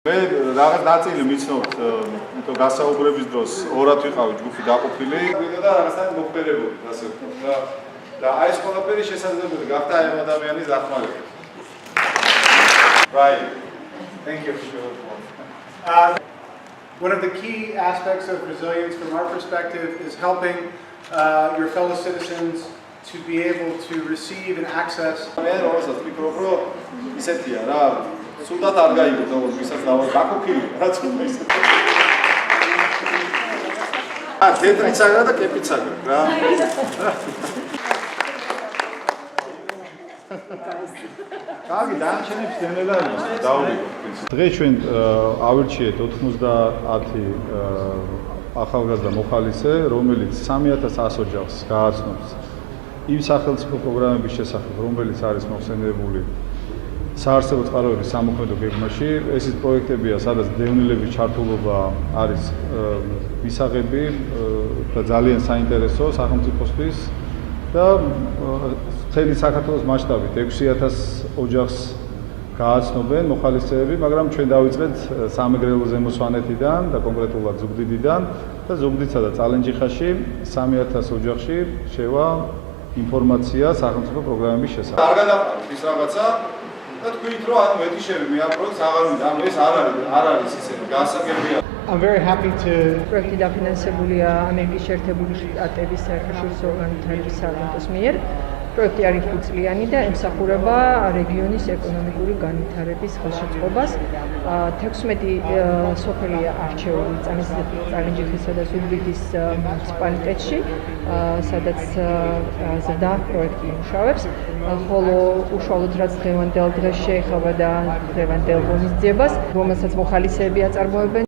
მე რაღაც ნაწილი მიცნობთ, იმიტომ გასაუბრების დროს ორად ვიყავი ჯგუფი დაყოფილი და რაღაცა მოგბერებული, ასე ვთქვათ. და აი ეს ყველაფერი შესაძლებელი გახდა აი ადამიანის დახმარებით. Right. Thank you for One of the key aspects of resilience from our perspective is helping your fellow citizens to be able to receive and access. მე რომელსაც ვფიქრობ, რომ ისეთია რა, სულდათ არ გაიგოთ, როგორც ვისაც დაყოფილი, რაც უნდა ისე. თეთრიც აგრა და კეფიც აგრა რა. კარგი, დანარჩენებს დენელა დავუვიგოთ. დღეს ჩვენ ავირჩიეთ 90 ახალგაზრდა მოხალისე, რომელიც 3100 ოჯახს გააცნობს იმ სახელმწიფო პროგრამების შესახებ, რომელიც არის მოხსენიებული საარსებო წყაროების სამოქმედო გეგმაში. ეს ის პროექტებია, სადაც დევნილების ჩართულობა არის მისაღები და ძალიან საინტერესო სახელმწიფოსთვის და მთელი საქართველოს მასშტაბით 6000 ოჯახს გააცნობენ მოხალისეები, მაგრამ ჩვენ დავიწყეთ სამეგრელო ზემო სვანეთიდან და კონკრეტულად ზუგდიდიდან და ზუგდიდსა და წალენჯიხაში 3000 ოჯახში შევა ინფორმაცია სახელმწიფო პროგრამების შესახებ. არ გადაყარეთ ის რაღაცა და თქვით რომ ანუ ეთიშები მე ამ პროექტს აღარ მინდა, ანუ ეს არ არის ისეთი გასაგებია. I'm very happy to პროექტი დაფინანსებულია ამერიკის შეერთებული შტატების საერთაშორისო ორგანიზაციის საგანტოს მიერ. პროექტი არის 5 წლიანი და ემსახურება რეგიონის ეკონომიკური განვითარების ხელშეწყობას. 16 სოფელია არჩეული წალენჯიხისა და ზუგდიდის მუნიციპალიტეტში, სადაც ზრდა პროექტი იმუშავებს, ხოლო უშუალოდ რაც დღევანდელ დღეს შეეხება და დღევანდელ ღონისძიებას, რომელსაც მოხალისეები აწარმოებენ.